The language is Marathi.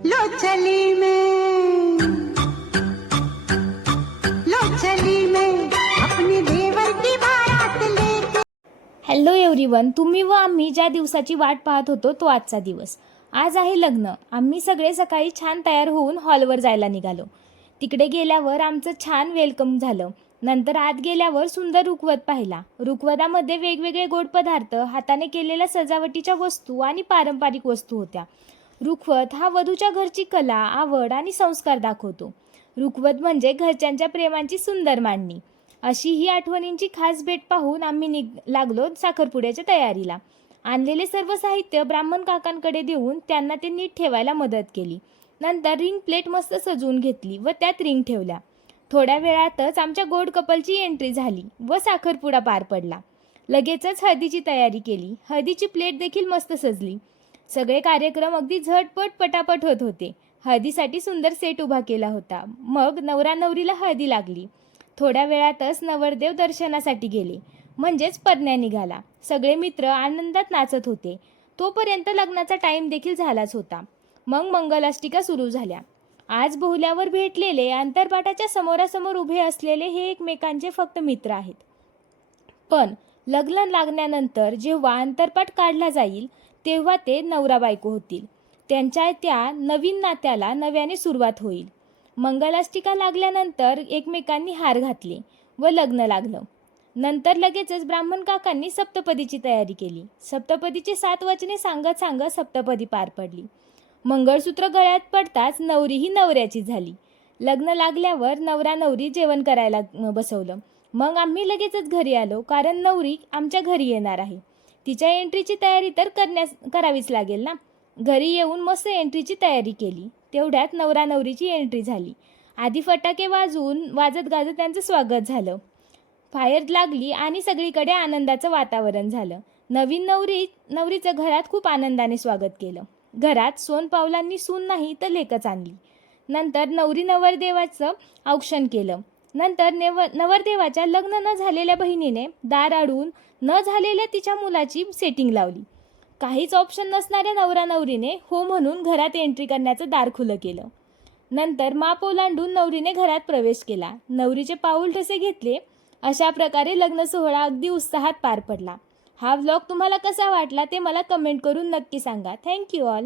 लो चली मैं, लो चली मैं अपने देवर की बारात लेके। हॅलो एव्हरीवन, तुम्ही व आम्ही ज्या दिवसाची वाट पाहत होतो तो आजचा दिवस. आज आहे लग्न. आम्ही सगळे सकाळी छान तयार होऊन हॉलवर जायला निघालो. तिकडे गेल्यावर आमचं छान वेलकम झालं. नंतर आत गेल्यावर सुंदर रुखवत पाहिला. रुखवतामध्ये वेगवेगळे गोड पदार्थ, हाताने केलेल्या सजावटीच्या वस्तू आणि पारंपरिक वस्तू होत्या. रुखवत हा वधूच्या घरची कला, आवड आणि संस्कार दाखवतो. रुखवत म्हणजे घरच्यांच्या प्रेमाची सुंदर मांडणी. अशी ही आठवणींची खास भेट पाहून आम्ही लागलो साखरपुड्याच्या तयारीला. आणलेले सर्व साहित्य ब्राह्मण काकांकडे देऊन त्यांना ते नीट ठेवायला मदत केली. नंतर रिंग प्लेट मस्त सजवून घेतली व त्यात रिंग ठेवल्या. थोड्या वेळातच आमच्या गोड कपलची एंट्री झाली व साखरपुडा पार पडला. लगेचच हळदीची तयारी केली. हळदीची प्लेट देखील मस्त सजली. सगळे कार्यक्रम अगदी झटपट पटापट होत होते. हळदीसाठी सुंदर सेट उभा केला होता. मग नवरा नवरीला हळदी लागली. थोड्या वेळातच नवरदेव दर्शनासाठी गेले, म्हणजेच परण्या निघाला. सगळे मित्र आनंदात नाचत होते. तोपर्यंत लग्नाचा टाईम देखील झालाच होता. मग मंगलाष्टिका सुरू झाल्या. आज बोहल्यावर भेटलेले अंतरपाटाच्या समोरासमोर उभे असलेले हे एकमेकांचे फक्त मित्र आहेत. पण लग्न लागल्यानंतर जेव्हा अंतरपाट काढला जाईल तेव्हा ते नवरा बायको होतील. त्यांच्या त्या नवीन नात्याला नव्याने सुरुवात होईल. मंगलाष्टिका लागल्यानंतर एकमेकांनी हार घातले व लग्न लागलं. नंतर लगेचच ब्राह्मण काकांनी सप्तपदीची तयारी केली. सप्तपदीची 7 वचने सांगत सांगत सप्तपदी पार पडली. मंगळसूत्र गळ्यात पडताच नवरी ही नवऱ्याची झाली. लग्न लागल्यावर नवरा नवरी जेवण करायला बसवलं. मग आम्ही लगेचच घरी आलो, कारण नवरी आमच्या घरी येणार आहे. तिच्या एंट्रीची तयारी तर करावीच लागेल ना. घरी येऊन मस्त एंट्रीची तयारी केली. तेवढ्यात नवरा नवरीची एंट्री झाली. आधी फटाके वाजत गाजत त्यांचं स्वागत झालं. फायर लागली आणि सगळीकडे आनंदाचं वातावरण झालं. नवीन नवरीचं घरात खूप आनंदाने स्वागत केलं. घरात सोनपावलांनी सून नाही तर लेकच आणली. नंतर नवरी नवरदेवाचं औक्षण केलं. नंतर नवरदेवाच्या लग्न न झालेल्या बहिणीने दार अडवून न झालेल्या तिच्या मुलाची सेटिंग लावली. काहीच ऑप्शन नसणाऱ्या नवरा नवरीने हो म्हणून घरात एंट्री करण्याचं दार खुलं केलं. नंतर माप ओलांडून नवरीने घरात प्रवेश केला. नवरीचे पाऊल तसे घेतले. अशा प्रकारे लग्न सोहळा अगदी उत्साहात पार पडला. हा व्लॉग तुम्हाला कसा वाटला ते मला कमेंट करून नक्की सांगा. Thank you all.